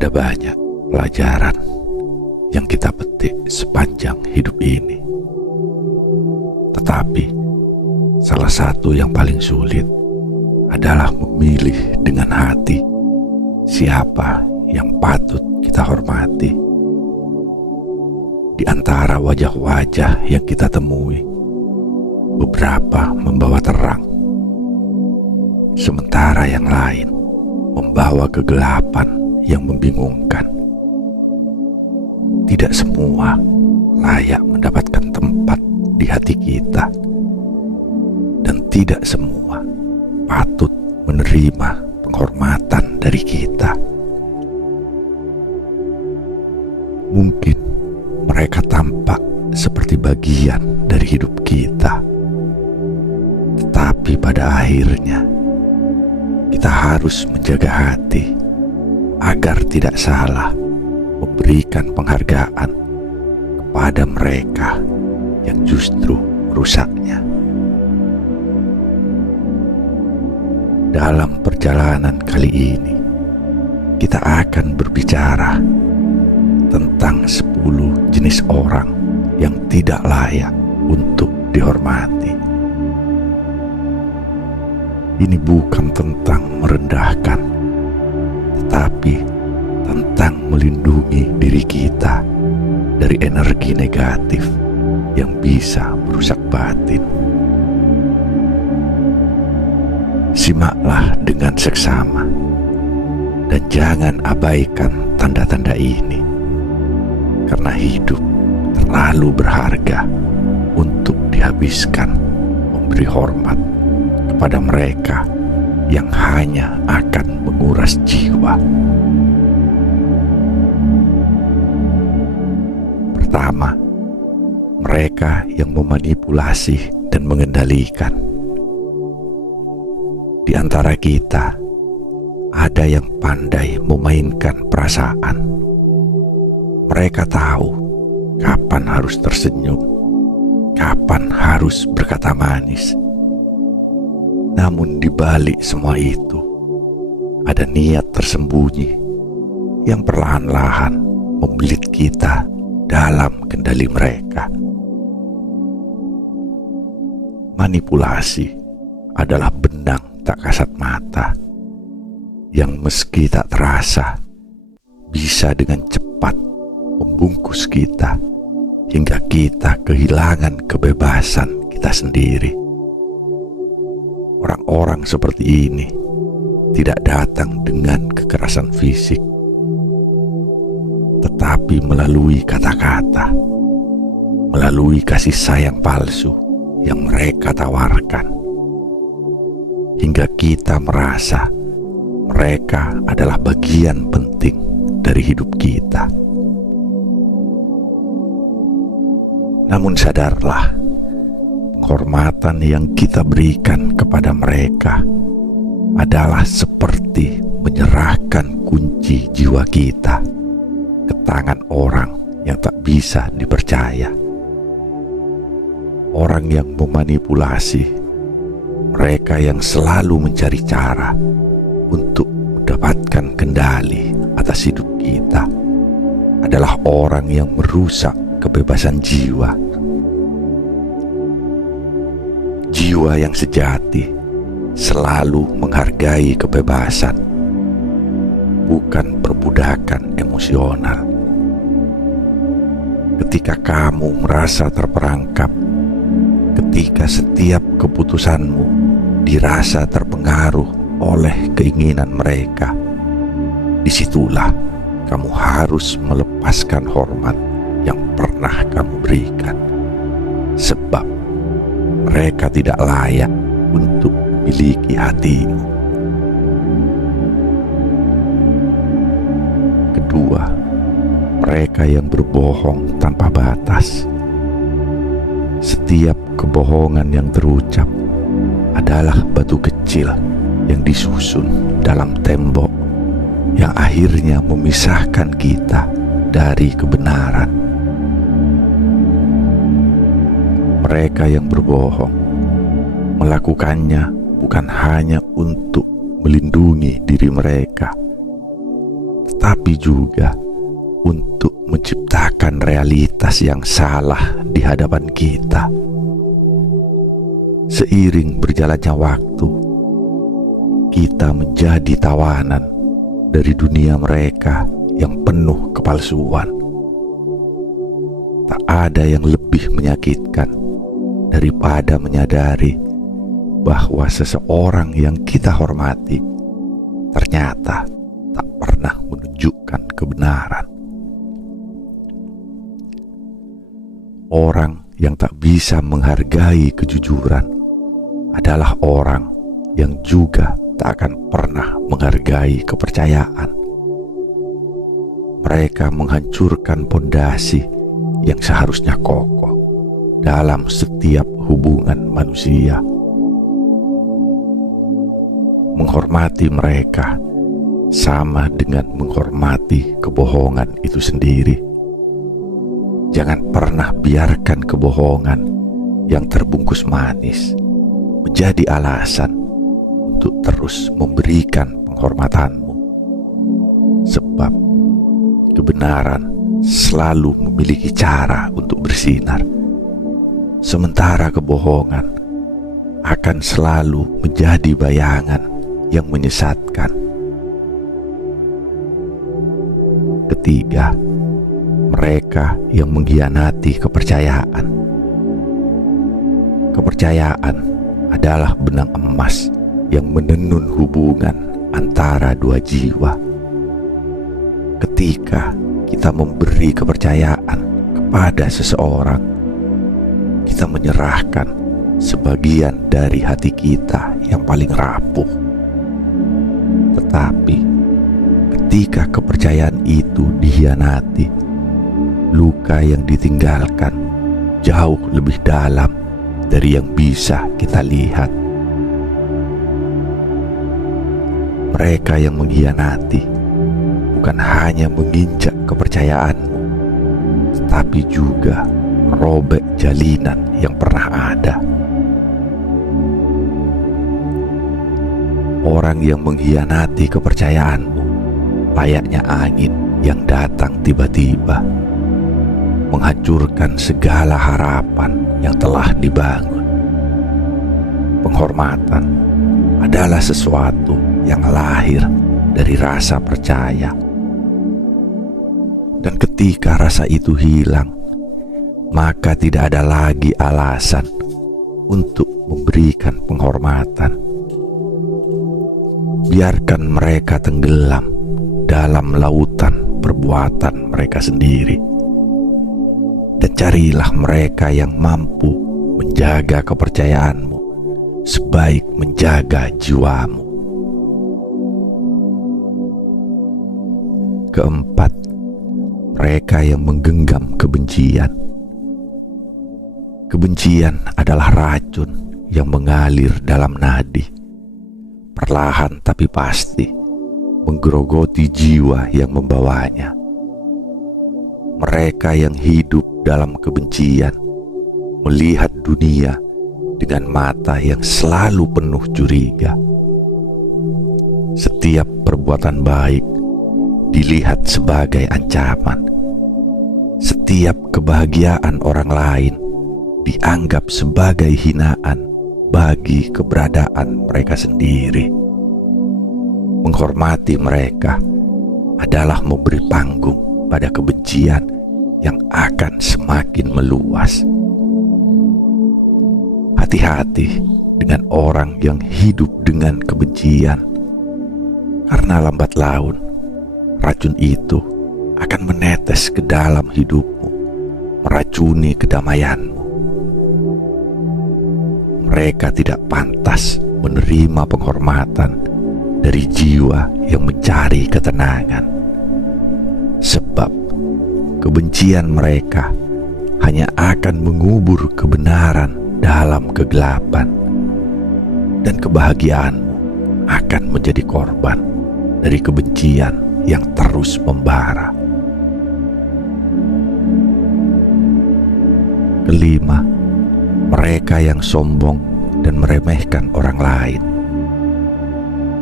Ada banyak pelajaran yang kita petik sepanjang hidup ini. Tetapi salah satu yang paling sulit adalah memilih dengan hati siapa yang patut kita hormati. Di antara wajah-wajah yang kita temui, beberapa membawa terang, sementara yang lain membawa kegelapan yang membingungkan. Tidak semua layak mendapatkan tempat di hati kita, dan tidak semua patut menerima penghormatan dari kita. Mungkin mereka tampak seperti bagian dari hidup kita, tetapi pada akhirnya kita harus menjaga hati agar tidak salah memberikan penghargaan kepada mereka yang justru merusaknya. Dalam perjalanan kali ini, kita akan berbicara tentang 10 jenis orang yang tidak layak untuk dihormati. Ini bukan tentang merendahkan, tetapi tentang melindungi diri kita dari energi negatif yang bisa merusak batin. Simaklah dengan seksama dan jangan abaikan tanda-tanda ini, karena hidup terlalu berharga untuk dihabiskan memberi hormat kepada mereka yang hanya akan menguras jiwa. Pertama, mereka yang memanipulasi dan mengendalikan. Di antara kita, ada yang pandai memainkan perasaan. Mereka tahu kapan harus tersenyum, kapan harus berkata manis. Namun di balik semua itu, ada niat tersembunyi yang perlahan-lahan membelit kita dalam kendali mereka. Manipulasi adalah benang tak kasat mata yang meski tak terasa bisa dengan cepat membungkus kita hingga kita kehilangan kebebasan kita sendiri. Orang-orang seperti ini tidak datang dengan kekerasan fisik, tetapi melalui kata-kata, melalui kasih sayang palsu yang mereka tawarkan, hingga kita merasa mereka adalah bagian penting dari hidup kita. Namun sadarlah, penghormatan yang kita berikan kepada mereka adalah seperti menyerahkan kunci jiwa kita ke tangan orang yang tak bisa dipercaya. Orang yang memanipulasi, mereka yang selalu mencari cara untuk mendapatkan kendali atas hidup kita, adalah orang yang merusak kebebasan jiwa. Jiwa yang sejati selalu menghargai kebebasan, bukan perbudakan emosional. Ketika kamu merasa terperangkap, ketika setiap keputusanmu dirasa terpengaruh oleh keinginan mereka, disitulah kamu harus melepaskan hormat yang pernah kamu berikan, sebab mereka tidak layak untuk memiliki hatimu. Kedua, mereka yang berbohong tanpa batas. Setiap kebohongan yang terucap adalah batu kecil yang disusun dalam tembok yang akhirnya memisahkan kita dari kebenaran. Mereka yang berbohong melakukannya bukan hanya untuk melindungi diri mereka, tetapi juga untuk menciptakan realitas yang salah di hadapan kita. Seiring berjalannya waktu, kita menjadi tawanan dari dunia mereka yang penuh kepalsuan. Tak ada yang lebih menyakitkan daripada menyadari bahwa seseorang yang kita hormati ternyata tak pernah menunjukkan kebenaran. Orang yang tak bisa menghargai kejujuran adalah orang yang juga tak akan pernah menghargai kepercayaan. Mereka menghancurkan pondasi yang seharusnya kokoh dalam setiap hubungan manusia. Menghormati mereka sama dengan menghormati kebohongan itu sendiri. Jangan pernah biarkan kebohongan yang terbungkus manis menjadi alasan untuk terus memberikan penghormatanmu. Sebab kebenaran selalu memiliki cara untuk bersinar, sementara kebohongan akan selalu menjadi bayangan yang menyesatkan. Ketiga, mereka yang mengkhianati kepercayaan. Kepercayaan adalah benang emas yang menenun hubungan antara dua jiwa. Ketika kita memberi kepercayaan kepada seseorang, kita menyerahkan sebagian dari hati kita yang paling rapuh. Tetapi ketika kepercayaan itu dikhianati, luka yang ditinggalkan jauh lebih dalam dari yang bisa kita lihat. Mereka yang mengkhianati bukan hanya menginjak kepercayaanmu, tetapi juga merobek jalinan yang pernah ada. Orang yang mengkhianati kepercayaanmu layaknya angin yang datang tiba-tiba, menghancurkan segala harapan yang telah dibangun. Penghormatan adalah sesuatu yang lahir dari rasa percaya. Dan ketika rasa itu hilang, maka tidak ada lagi alasan untuk memberikan penghormatan. Biarkan mereka tenggelam dalam lautan perbuatan mereka sendiri. Dan carilah mereka yang mampu menjaga kepercayaanmu sebaik menjaga jiwamu. Keempat, mereka yang menggenggam kebencian. Kebencian adalah racun yang mengalir dalam nadi, perlahan tapi pasti menggerogoti jiwa yang membawanya. Mereka yang hidup dalam kebencian melihat dunia dengan mata yang selalu penuh curiga. Setiap perbuatan baik dilihat sebagai ancaman. Setiap kebahagiaan orang lain dianggap sebagai hinaan bagi keberadaan mereka sendiri. Menghormati mereka adalah memberi panggung pada kebencian yang akan semakin meluas. Hati-hati dengan orang yang hidup dengan kebencian, karena lambat laun racun itu akan menetes ke dalam hidupmu, meracuni kedamaianmu. Mereka tidak pantas menerima penghormatan dari jiwa yang mencari ketenangan, sebab kebencian mereka hanya akan mengubur kebenaran dalam kegelapan, dan kebahagiaanmu akan menjadi korban dari kebencian yang terus membara. Kelima, mereka yang sombong dan meremehkan orang lain.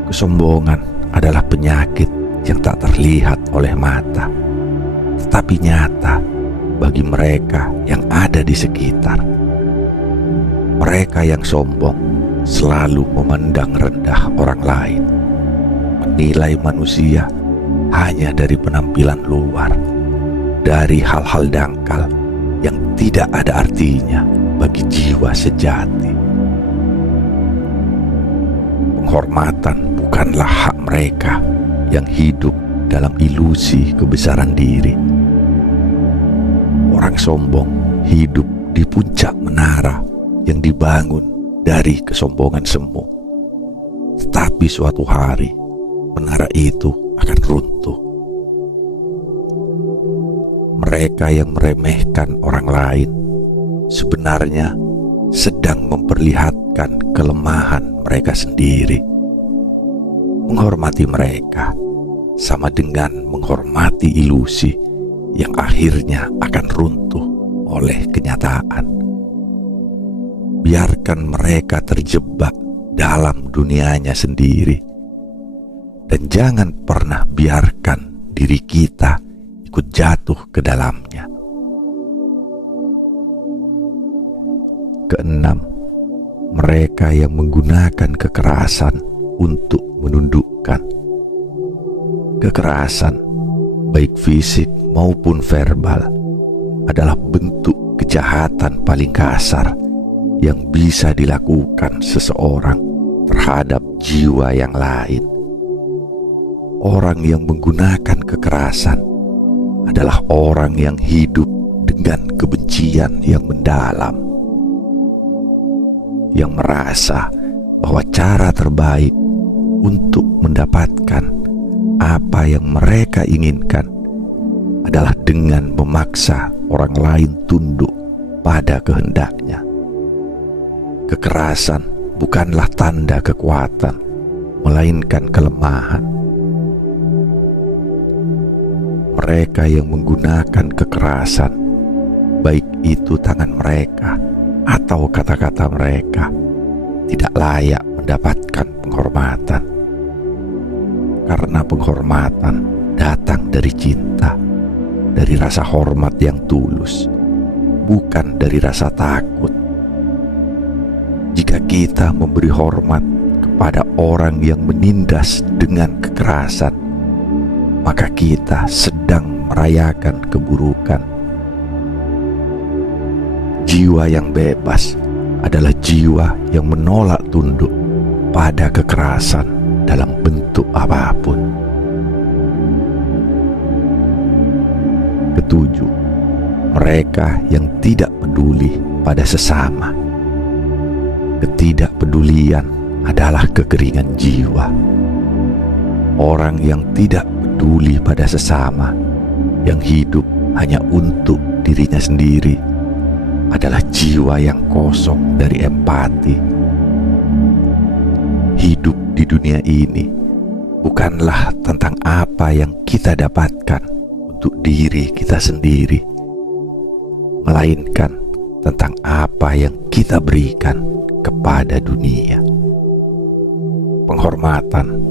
Kesombongan adalah penyakit yang tak terlihat oleh mata, tetapi nyata bagi mereka yang ada di sekitar. Mereka yang sombong selalu memandang rendah orang lain, menilai manusia hanya dari penampilan luar, dari hal-hal dangkal yang tidak ada artinya bagi jiwa sejati. Penghormatan bukanlah hak mereka yang hidup dalam ilusi kebesaran diri. Orang sombong hidup di puncak menara yang dibangun dari kesombongan semu. Tetapi suatu hari menara itu akan runtuh. Mereka yang meremehkan orang lain sebenarnya sedang memperlihatkan kelemahan mereka sendiri. Menghormati mereka sama dengan menghormati ilusi yang akhirnya akan runtuh oleh kenyataan. Biarkan mereka terjebak dalam dunianya sendiri, dan jangan pernah biarkan diri kita ikut jatuh ke dalamnya. Keenam, mereka yang menggunakan kekerasan untuk menundukkan. Kekerasan, baik fisik maupun verbal, adalah bentuk kejahatan paling kasar yang bisa dilakukan seseorang terhadap jiwa yang lain. Orang yang menggunakan kekerasan adalah orang yang hidup dengan kebencian yang mendalam, yang merasa bahwa cara terbaik untuk mendapatkan apa yang mereka inginkan adalah dengan memaksa orang lain tunduk pada kehendaknya. Kekerasan bukanlah tanda kekuatan, melainkan kelemahan. Mereka yang menggunakan kekerasan, baik itu tangan mereka atau kata-kata mereka, tidak layak mendapatkan penghormatan. Karena penghormatan datang dari cinta, dari rasa hormat yang tulus, bukan dari rasa takut. Jika kita memberi hormat kepada orang yang menindas dengan kekerasan, maka kita sedang merayakan keburukan. Jiwa yang bebas adalah jiwa yang menolak tunduk pada kekerasan dalam bentuk apapun. Ketujuh, mereka yang tidak peduli pada sesama. Ketidakpedulian adalah kekeringan jiwa. Orang yang tidak peduli pada sesama, yang hidup hanya untuk dirinya sendiri, adalah jiwa yang kosong dari empati. Hidup di dunia ini bukanlah tentang apa yang kita dapatkan untuk diri kita sendiri, melainkan tentang apa yang kita berikan kepada dunia. Penghormatan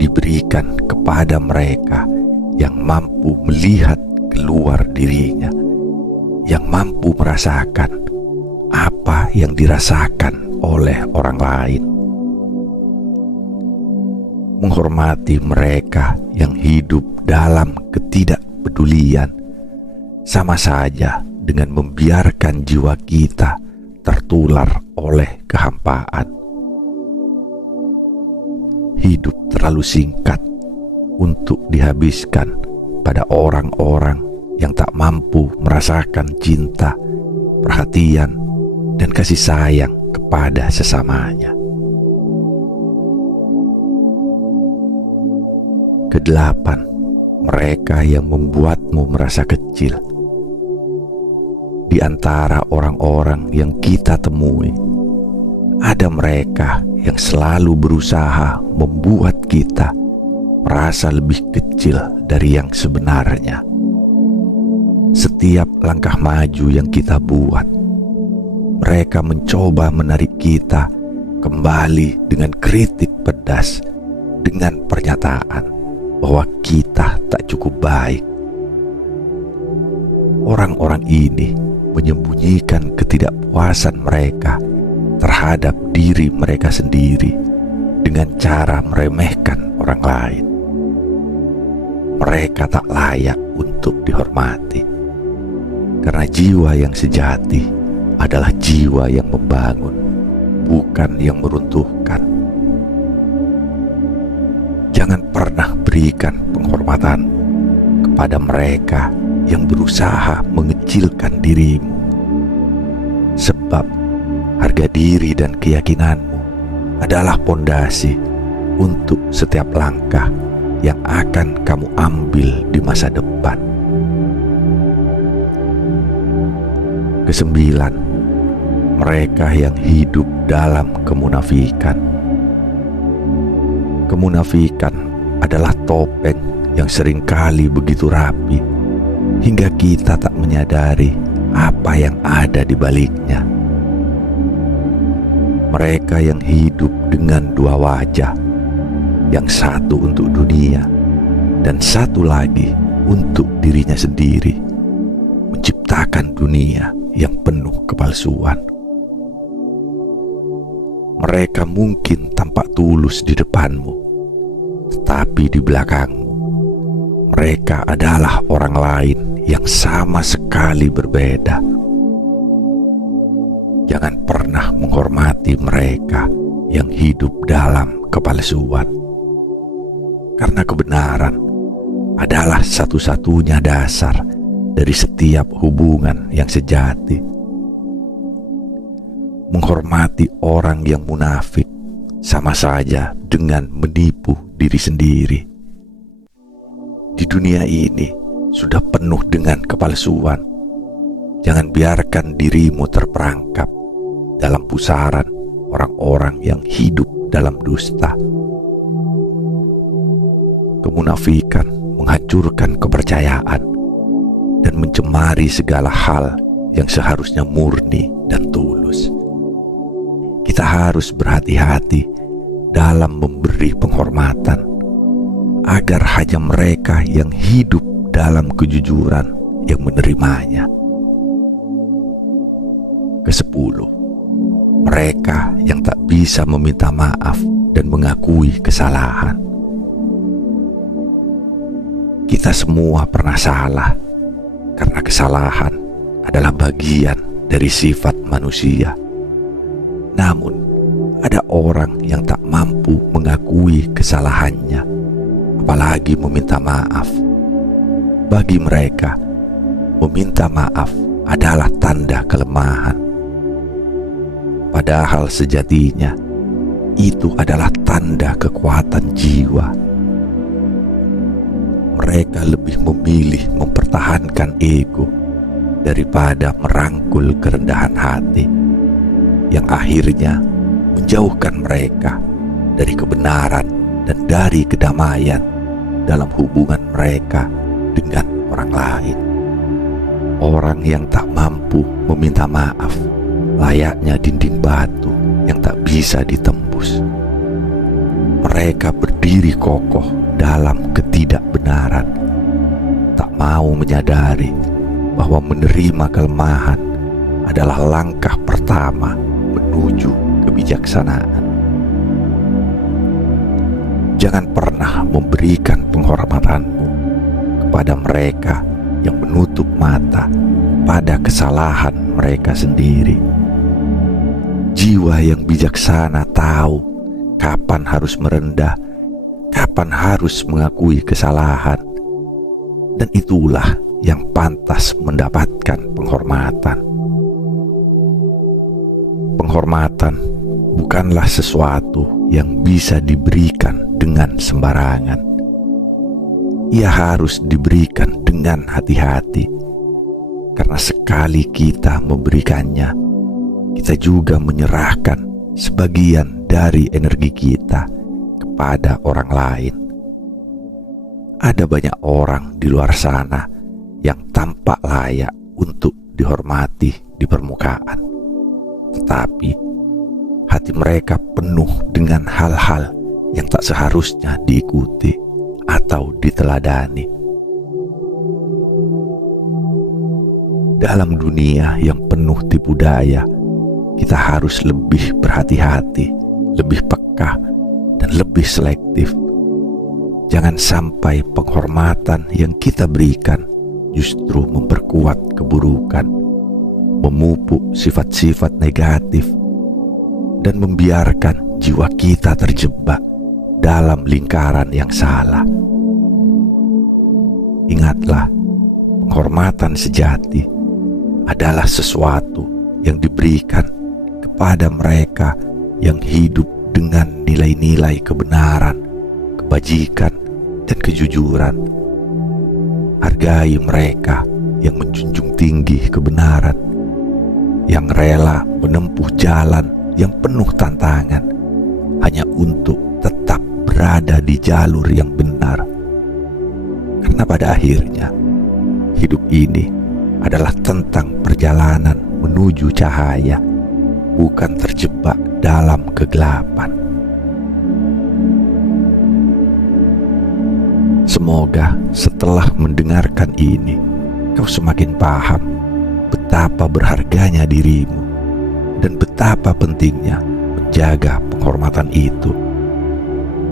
diberikan kepada mereka yang mampu melihat keluar dirinya, yang mampu merasakan apa yang dirasakan oleh orang lain. Menghormati mereka yang hidup dalam ketidakpedulian sama saja dengan membiarkan jiwa kita tertular oleh kehampaan. Hidup terlalu singkat untuk dihabiskan pada orang-orang yang tak mampu merasakan cinta, perhatian, dan kasih sayang kepada sesamanya. Kedelapan, mereka yang membuatmu merasa kecil. Di antara orang-orang yang kita temui, ada mereka yang selalu berusaha membuat kita merasa lebih kecil dari yang sebenarnya. Setiap langkah maju yang kita buat, mereka mencoba menarik kita kembali dengan kritik pedas, dengan pernyataan, bahwa kita tak cukup baik. Orang-orang ini menyembunyikan ketidakpuasan mereka terhadap diri mereka sendiri dengan cara meremehkan orang lain. Mereka tak layak untuk dihormati, karena jiwa yang sejati adalah jiwa yang membangun, bukan yang meruntuhkan. Jangan pernah berikan penghormatanmu kepada mereka yang berusaha mengecilkan dirimu, sebab harga diri dan keyakinanmu adalah pondasi untuk setiap langkah yang akan kamu ambil di masa depan. Kesembilan, mereka yang hidup dalam kemunafikan. Kemunafikan adalah topeng yang seringkali begitu rapi hingga kita tak menyadari apa yang ada di baliknya. Mereka yang hidup dengan dua wajah, yang satu untuk dunia dan satu lagi untuk dirinya sendiri, menciptakan dunia yang penuh kepalsuan. Mereka mungkin tampak tulus di depanmu, tetapi di belakangmu mereka adalah orang lain yang sama sekali berbeda. Jangan pernah menghormati mereka yang hidup dalam kepalsuan, karena kebenaran adalah satu-satunya dasar dari setiap hubungan yang sejati. Menghormati orang yang munafik sama saja dengan menipu diri sendiri. Di dunia ini sudah penuh dengan kepalsuan. Jangan biarkan dirimu terperangkap dalam pusaran orang-orang yang hidup dalam dusta. Kemunafikan menghancurkan kepercayaan dan mencemari segala hal yang seharusnya murni dan tulus. Kita harus berhati-hati dalam memberi penghormatan, agar hanya mereka yang hidup dalam kejujuran yang menerimanya. Kesepuluh, mereka yang tak bisa meminta maaf dan mengakui kesalahan. Kita semua pernah salah, karena kesalahan adalah bagian dari sifat manusia. Namun, ada orang yang tak mampu mengakui kesalahannya, apalagi meminta maaf. Bagi mereka, meminta maaf adalah tanda kelemahan. Padahal sejatinya, itu adalah tanda kekuatan jiwa. Mereka lebih memilih mempertahankan ego daripada merangkul kerendahan hati, yang akhirnya menjauhkan mereka dari kebenaran dan dari kedamaian dalam hubungan mereka dengan orang lain. Orang yang tak mampu meminta maaf layaknya dinding batu yang tak bisa ditembus. Mereka berdiri kokoh dalam ketidakbenaran, tak mau menyadari bahwa menerima kelemahan adalah langkah pertama menuju kebijaksanaan. Jangan pernah memberikan penghormatanmu kepada mereka yang menutup mata pada kesalahan mereka sendiri. Jiwa yang bijaksana tahu kapan harus merendah, kapan harus mengakui kesalahan, dan itulah yang pantas mendapatkan penghormatan. Penghormatan bukanlah sesuatu yang bisa diberikan dengan sembarangan. Ia harus diberikan dengan hati-hati, karena sekali kita memberikannya, kita juga menyerahkan sebagian dari energi kita kepada orang lain. Ada banyak orang di luar sana yang tampak layak untuk dihormati di permukaan, tetapi hati mereka penuh dengan hal-hal yang tak seharusnya diikuti atau diteladani. Dalam dunia yang penuh tipu daya, kita harus lebih berhati-hati, lebih peka, dan lebih selektif. Jangan sampai penghormatan yang kita berikan justru memperkuat keburukan, memupuk sifat-sifat negatif, dan membiarkan jiwa kita terjebak dalam lingkaran yang salah. Ingatlah, penghormatan sejati adalah sesuatu yang diberikan kepada mereka yang hidup dengan nilai-nilai kebenaran, kebajikan, dan kejujuran. Hargai mereka yang menjunjung tinggi kebenaran, yang rela menempuh jalan yang penuh tantangan hanya untuk tetap berada di jalur yang benar. Karena pada akhirnya, hidup ini adalah tentang perjalanan menuju cahaya, bukan terjebak dalam kegelapan. Semoga setelah mendengarkan ini, kau semakin paham betapa berharganya dirimu dan betapa pentingnya menjaga penghormatan itu.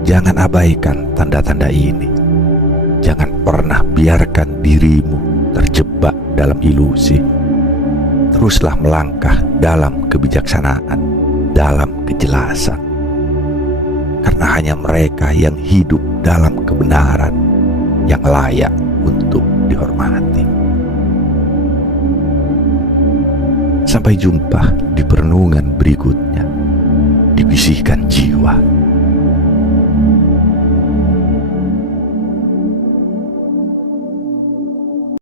Jangan abaikan tanda-tanda ini. Jangan pernah biarkan dirimu terjebak dalam ilusi. Teruslah melangkah dalam kebijaksanaan, dalam kejelasan. Karena hanya mereka yang hidup dalam kebenaran yang layak untuk dihormati. Sampai jumpa di perenungan berikutnya di Bisikan Jiwa.